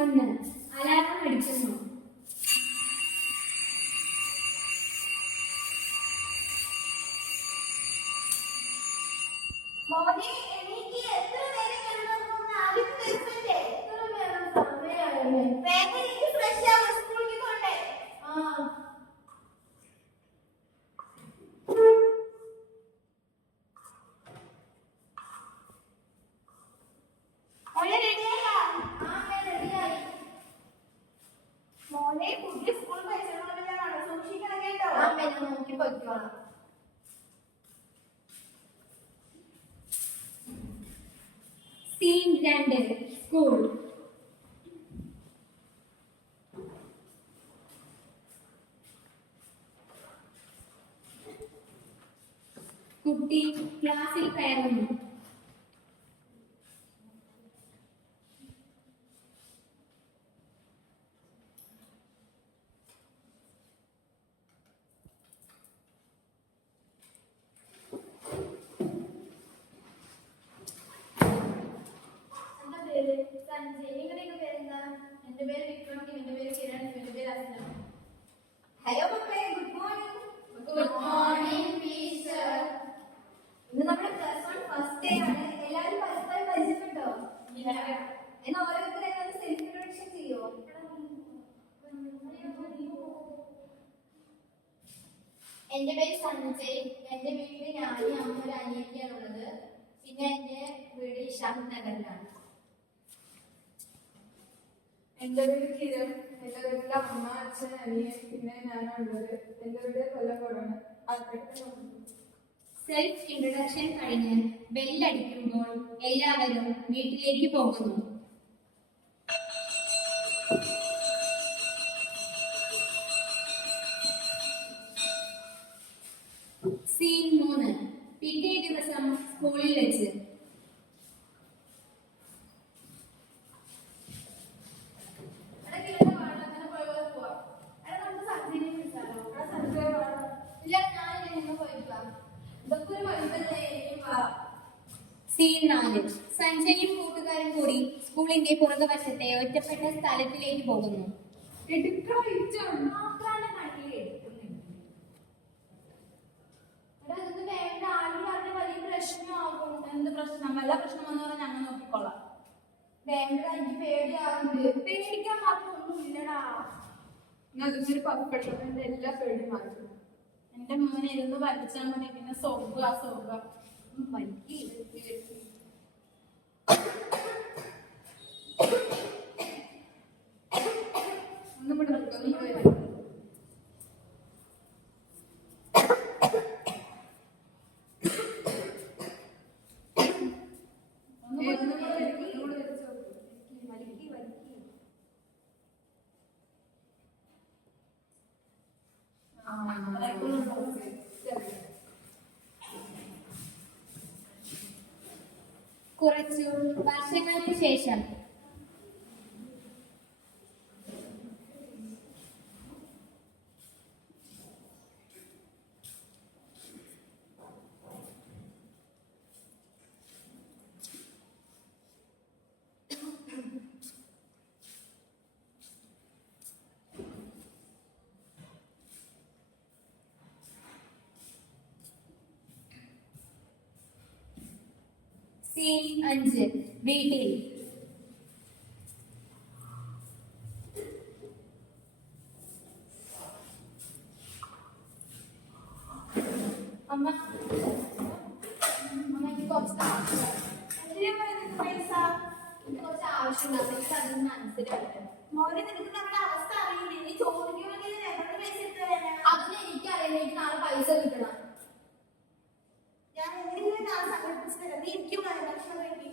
1. Alarm അടിക്കുന്നു. മോനെ എനിക്ക് എത്ര നേരം കിടന്നു ആദ്യം ദിവസല്ലേ എത്ര നേരം സമയമായല്ലേ വേഗം എനിക്ക് ഫ്രഷ് ആവും സ്കൂളിൽ പോണ്ടേ മോനെ പുതിയ സ്കൂൾ പരിസരങ്ങളിലാണ് സൂക്ഷിക്കണം കേട്ടോ ഞാൻ നോക്കി പോയിക്കോളാം. സീൻ 2. സ്കൂൾ. കുട്ടി ക്ലാസ്സിൽ കയറുന്നു. എന്റെ പേര് വിക്രം, എന്റെ പേര് കിരൺ, എന്റെ പേര് അസ്ന. ഹലോ മക്കളെ, good morning. Good morning teacher. ഇന്ന് നമ്മുടെ +1 ഫസ്റ്റ് ഡേ ആണ്. എല്ലാവരും പരസ്പരം പരിചയപ്പെട്ടോ? എന്നാ ഓരോരുത്തരെ സെൽഫ് ഇൻട്രൊഡക്ഷൻ ചെയ്യോ? എന്റെ പേര് സഞ്ജയ്. എന്റെ വീട്ടിൽ ഞാനും അമ്മ ഒരു അനിയത്തിയാണ് ഉള്ളത്. പിന്നെ എന്റെ വീട് ഷാഹ് നഗറിലാണ്. എന്റെ വീട് കിരൺ. എന്റെ വീട്ടിൽ അമ്മ, അച്ഛൻ, അനിയൻ, പിന്നെ ഞാനുള്ളത്. എന്റെ വീട് കൊല്ലംകോടാണ്. സെൽഫ് ഇൻട്രൊഡക്ഷൻ കഴിഞ്ഞ് ബെല്ലടിക്കുമ്പോൾ എല്ലാവരും വീട്ടിലേക്ക് പോകുന്നു. സീൻ 3. പിറ്റേ ദിവസം സ്കൂളിൽ വെച്ച്. സീൻ 4. സഞ്ജയും കൂട്ടുകാരും കൂടി സ്കൂളിന്റെ പുറകുവശത്തെ ഒറ്റപ്പെട്ട സ്ഥലത്തിലേക്ക് പോകുന്നു. എന്ത് പ്രശ്നം? വല്ല പ്രശ്നം വന്നു പറഞ്ഞാൽ ഞങ്ങൾ നോക്കിക്കൊള്ളാം. വേണ്ട, എനിക്ക് പേടിയാവുന്നുണ്ട്. പേടിക്കാൻ മാത്രമൊന്നും ഇല്ലടാ. അതൊരു പക്കപ്പെട്ടതിന്റെ എല്ലാ പേടിയും മാറ്റും. എന്റെ മോനെ ഇരുന്ന് വലിച്ചാൽ മതി, പിന്നെ സ്വർഗ വലിക്കി. ഒന്നും കൂടെ വരും. കുറച്ചു വർഷങ്ങൾക്ക് ശേഷം സീൻ 5. വീട്ടിൽ. അമ്മ എനിക്ക് കുറച്ച് ആവശ്യമുണ്ടാവും. എനിക്ക് അതൊന്നും മനസ്സിലാവില്ല. മോനെ, നിനക്ക് നമ്മുടെ അവസ്ഥ അറിയില്ലേ? നീ ചോദിക്കുമെങ്കിൽ ഞങ്ങളുടെ പൈസ എടുത്ത് തരാനാ. അതൊന്നും എനിക്കറിയില്ല. എനിക്ക് നാളെ പൈസ കിട്ടണം. ഞാൻ എന്തെങ്കിലും നാളെ സംഘടിപ്പിച്ചു തരാം. നീ എനിക്ക് ഭക്ഷണം വേണ്ടി.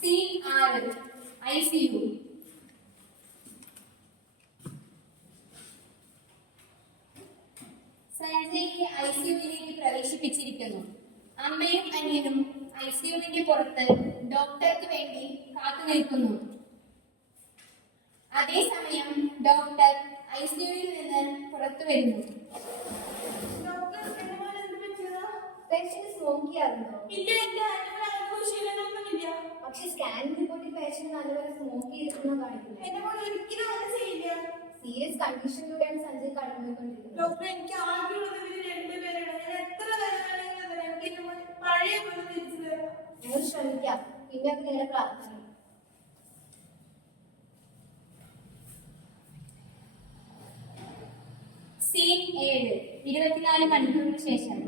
Scene 6 ICU. സഞ്ജയ് ICUവിലേക്ക് പ്രവേശിപ്പിച്ചിരിക്കുന്നു. അമ്മയും അനിയനും ICUവിന്റെ പുറത്ത് ഡോക്ടർക്ക് വേണ്ടി കാത്തു നിൽക്കുന്നു. അതേസമയം ഡോക്ടർ ICUവിൽ നിന്ന് പുറത്തു വരുന്നു. ഡോക്ടർ എന്റെ മോൻ എന്ത് പറ്റിയതാ? പേഷ്യന്റ് സ്മോക്ക് ചെയ്യാറുണ്ടോ? ഇല്ല, എന്റെ ആന്റിമോൻ ആൽക്കഹോൾ ശീലങ്ങളൊന്നുമില്ല. പക്ഷെ സ്കാനിംഗ് റിപ്പോർട്ടിൽ പേഷ്യന്റ് നല്ലപോലെ സ്മോക്ക് ചെയ്തിരുന്ന കാണിക്കുന്നത്. എന്റെ മോൻ ഒരിക്കലും അങ്ങനെ ചെയ്യില്ല. സീരിയസ് കണ്ടീഷനിലൂടെയാണ് സഞ്ജയ് കടന്നുപോയിക്കൊണ്ടിരിക്കുന്നത്. ഡോക്ടർ, എനിക്ക് ആകെയുള്ളത് ഇവര് രണ്ടുപേരാണ്. ഞാൻ എത്ര വേദനയാണെങ്കിലും എനിക്ക് എന്റെ മോൻ പഴയ പോലെ തിരിച്ചു തരണം. ഞങ്ങൾ ശ്രമിക്കാം. പിന്നെ അത് നിങ്ങളുടെ പ്രാർത്ഥന. സീൻ 7 24 മണിക്കൂറിന് ശേഷം.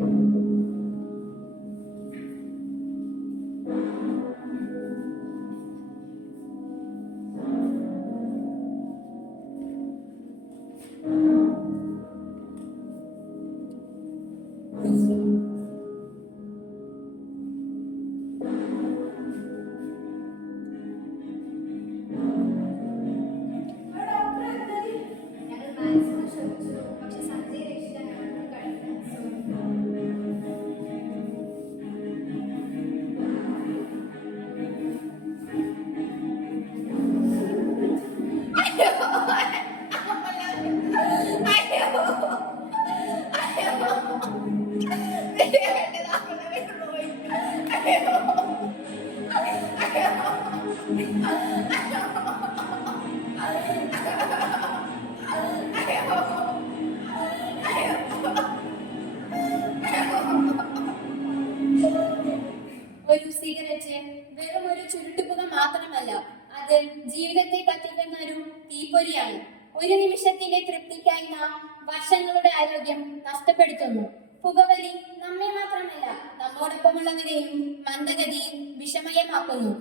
ഞങ്ങൾ മാക്സിമം ശ്രമിച്ചു. പക്ഷെ സഞ്ജയ് രക്ഷിക്കാൻ ഞങ്ങൾക്ക് കഴിഞ്ഞില്ല. ഒരു സിഗരറ്റ് വെറും ഒരു ചുരുട്ടുപുക മാത്രമല്ല, അത് ജീവിതത്തെ കത്തിക്കുന്ന ഒരു തീപ്പൊരിയാണ്. ഒരു നിമിഷത്തിന്റെ തൃപ്തിക്കായി നാം വർഷങ്ങളുടെ ആരോഗ്യം നഷ്ടപ്പെടുത്തുന്നു. പുകവലി നമ്മെ മാത്രമല്ല, നമ്മോടൊപ്പമുള്ളവരെയും മന്ദഗതിയും വിഷമയമാക്കുന്നു.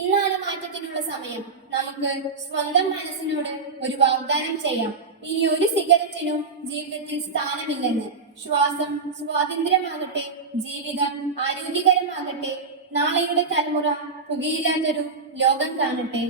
ഇന്നാണ് മാറ്റത്തിനുള്ള സമയം. നമുക്ക് സ്വന്തം മനസ്സിനോട് ഒരു വാഗ്ദാനം ചെയ്യാം. ഇനി ഒരു സിഗരറ്റിനും ജീവിതത്തിൽ സ്ഥാനമില്ലെന്ന്. ശ്വാസം സ്വാതന്ത്ര്യമാകട്ടെ, ജീവിതം ആരോഗ്യകരമാകട്ടെ, നാളെയുടെ തലമുറ പുകയില്ലാത്തൊരു ലോകം കാണട്ടെ.